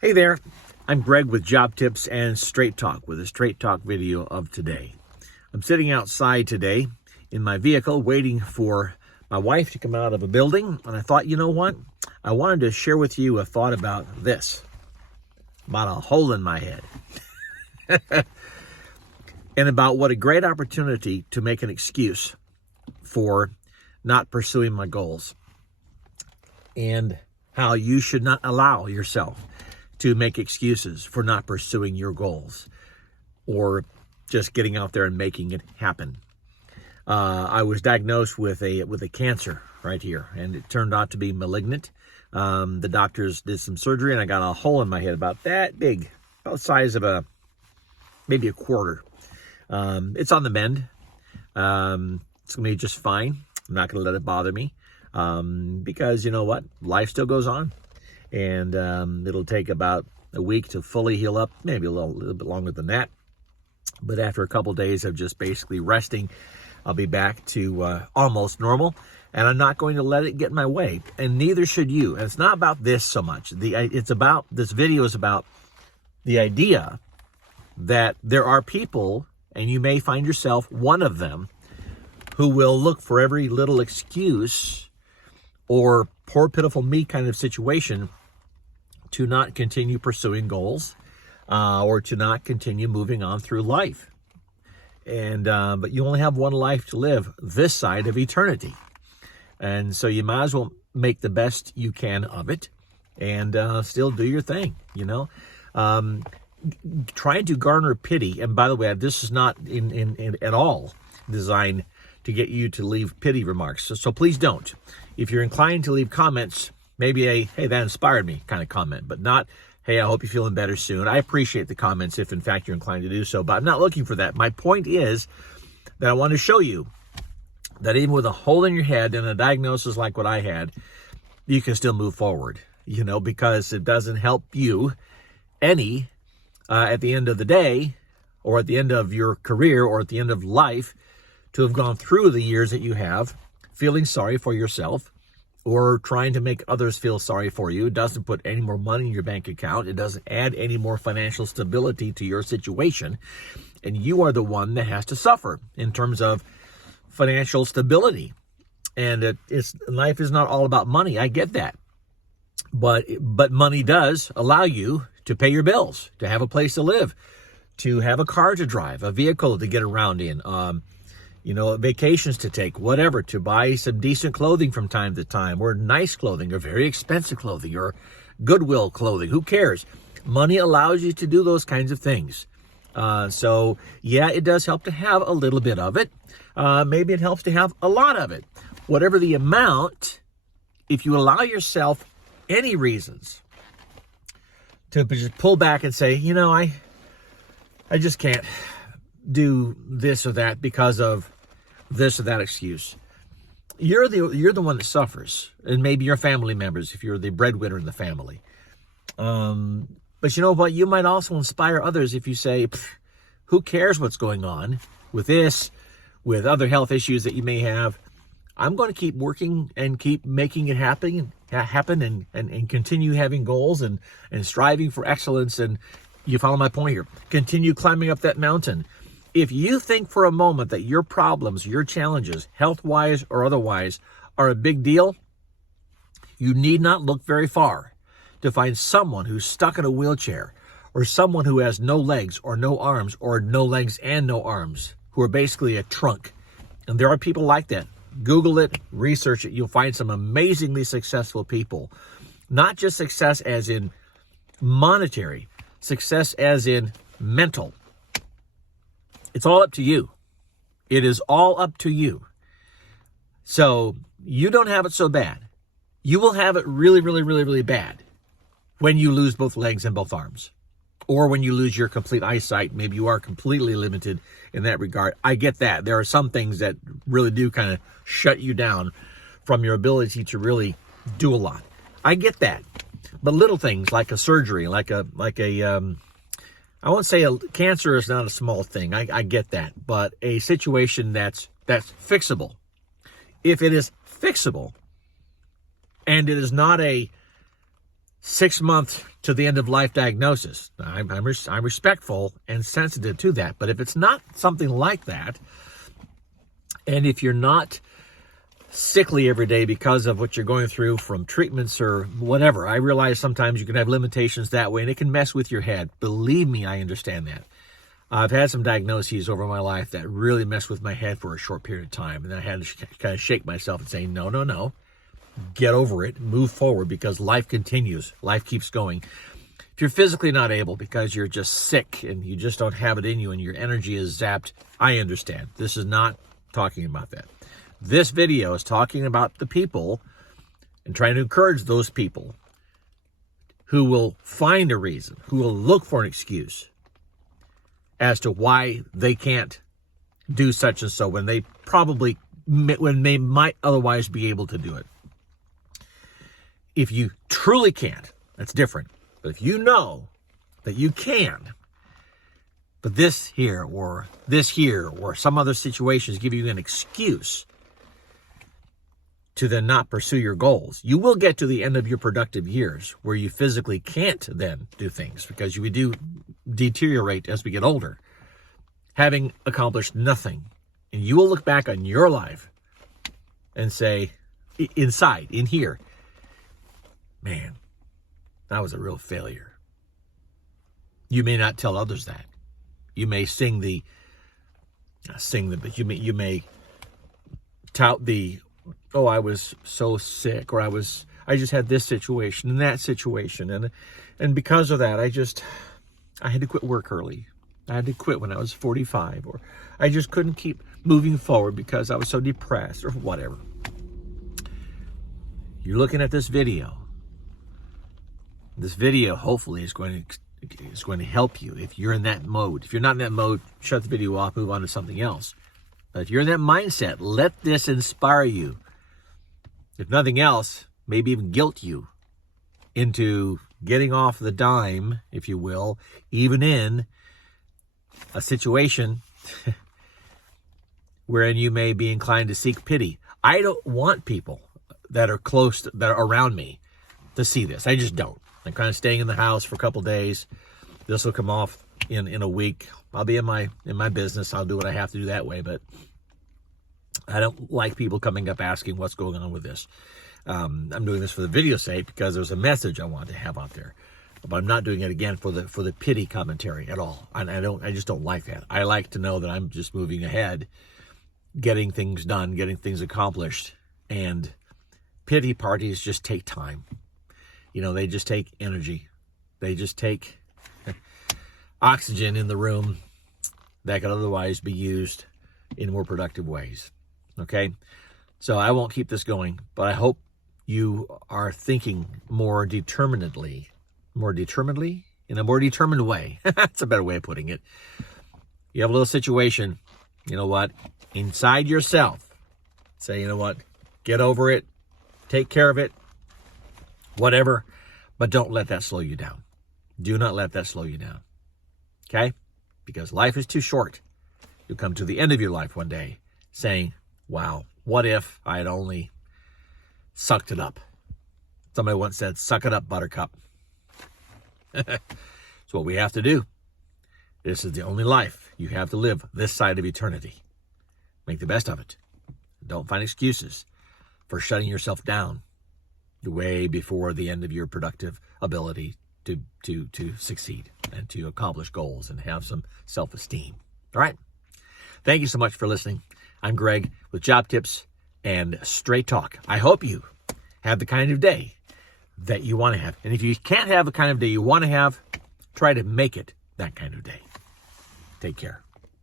Hey there, I'm Greg with Job Tips and Straight Talk with a Straight Talk video of today. I'm sitting outside today in my vehicle waiting for my wife to come out of a building, and I thought, you know what? I wanted to share with you a thought about this, about a hole in my head, and about what a great opportunity to make an excuse for not pursuing my goals, and how you should not allow yourself to make excuses for not pursuing your goals or just getting out there and making it happen. I was diagnosed with a cancer right here, and it turned out to be malignant. The doctors did some surgery, and I got a hole in my head about that big, about the size of maybe a quarter. It's on the mend. It's going to be just fine. I'm not going to let it bother me because you know what? Life still goes on. And it'll take about a week to fully heal up, maybe a little bit longer than that. But after a couple days of just basically resting, I'll be back to almost normal, and I'm not going to let it get in my way, and neither should you. And it's not about this so much. This video is about the idea that there are people, and you may find yourself one of them, who will look for every little excuse or poor pitiful me kind of situation to not continue pursuing goals or to not continue moving on through life. And but you only have one life to live this side of eternity. And so you might as well make the best you can of it and still do your thing, you know. Trying to garner pity, and by the way, this is not in at all designed to get you to leave pity remarks. So please don't. If you're inclined to leave comments, maybe a, hey, that inspired me kind of comment, but not, hey, I hope you're feeling better soon. I appreciate the comments if, in fact, you're inclined to do so, but I'm not looking for that. My point is that I want to show you that even with a hole in your head and a diagnosis like what I had, you can still move forward, you know, because it doesn't help you any at the end of the day or at the end of your career or at the end of life to have gone through the years that you have feeling sorry for yourself or trying to make others feel sorry for you. It doesn't put any more money in your bank account. It doesn't add any more financial stability to your situation. And you are the one that has to suffer in terms of financial stability. And life is not all about money. I get that. But money does allow you to pay your bills, to have a place to live, to have a car to drive, a vehicle to get around in, vacations to take, whatever, to buy some decent clothing from time to time, or nice clothing, or very expensive clothing, or Goodwill clothing. Who cares? Money allows you to do those kinds of things. So, yeah, it does help to have a little bit of it. Maybe it helps to have a lot of it. Whatever the amount, if you allow yourself any reasons to just pull back and say, you know, I just can't do this or that because of this or that excuse. You're the one that suffers, and maybe your family members if you're the breadwinner in the family. But you know what? You might also inspire others if you say, who cares what's going on with this, with other health issues that you may have. I'm going to keep working and keep making it happen and continue having goals and striving for excellence. And you follow my point here. Continue climbing up that mountain. If you think for a moment that your problems, your challenges, health-wise or otherwise, are a big deal, you need not look very far to find someone who's stuck in a wheelchair or someone who has no legs or no arms or no legs and no arms, who are basically a trunk. And there are people like that. Google it, research it. You'll find some amazingly successful people. Not just success as in monetary, success as in mental. It's all up to you. It is all up to you. So you don't have it so bad. You will have it really, really, really, really bad when you lose both legs and both arms. Or when you lose your complete eyesight. Maybe you are completely limited in that regard. I get that. There are some things that really do kind of shut you down from your ability to really do a lot. I get that. But little things like a surgery, I won't say cancer is not a small thing. I get that. But a situation that's fixable. If it is fixable and it is not a 6-month to the end of life diagnosis. I'm respectful and sensitive to that. But if it's not something like that, and if you're not sickly every day because of what you're going through from treatments or whatever, I realize sometimes you can have limitations that way and it can mess with your head. Believe me, I understand that. I've had some diagnoses over my life that really messed with my head for a short period of time. And I had to kind of shake myself and say, no. Get over it, move forward, because life continues. Life keeps going. If you're physically not able because you're just sick and you just don't have it in you and your energy is zapped, I understand. This is not talking about that. This video is talking about the people and trying to encourage those people who will find a reason, who will look for an excuse as to why they can't do such and so when they might otherwise be able to do it. If you truly can't, that's different. But if you know that you can, but this here or some other situations give you an excuse to then not pursue your goals, you will get to the end of your productive years where you physically can't then do things because we do deteriorate as we get older, having accomplished nothing. And you will look back on your life and say, in here, man, that was a real failure. You may not tell others that. You may but you may tout the, oh, I was so sick, or I just had this situation and that situation, and because of that, I had to quit work early. I had to quit when I was 45, or I just couldn't keep moving forward because I was so depressed, or whatever. You're looking at this video. This video hopefully is going to help you if you're in that mode. If you're not in that mode, shut the video off, move on to something else. But if you're in that mindset, let this inspire you. If nothing else, maybe even guilt you into getting off the dime, if you will, even in a situation wherein you may be inclined to seek pity. I don't want people that are around me to see this. I just don't. I'm kind of staying in the house for a couple days. This will come off in a week. I'll be in my business. I'll do what I have to do that way, but I don't like people coming up asking what's going on with this. I'm doing this for the video's sake because there's a message I want to have out there. But I'm not doing it again for the pity commentary at all. I just don't like that. I like to know that I'm just moving ahead, getting things done, getting things accomplished, and pity parties just take time. They just take energy. They just take oxygen in the room that could otherwise be used in more productive ways. Okay? So I won't keep this going, but I hope you are thinking more determinedly, in a more determined way. That's a better way of putting it. You have a little situation, you know what? Inside yourself, say, you know what? Get over it. Take care of it. Whatever, but don't let that slow you down. Do not let that slow you down. Okay? Because life is too short. You'll come to the end of your life one day saying, wow, what if I had only sucked it up? Somebody once said, suck it up, buttercup. It's what we have to do. This is the only life you have to live this side of eternity. Make the best of it. Don't find excuses for shutting yourself down way before the end of your productive ability to succeed and to accomplish goals and have some self-esteem. All right. Thank you so much for listening. I'm Greg with Job Tips and Straight Talk. I hope you have the kind of day that you want to have. And if you can't have the kind of day you want to have, try to make it that kind of day. Take care.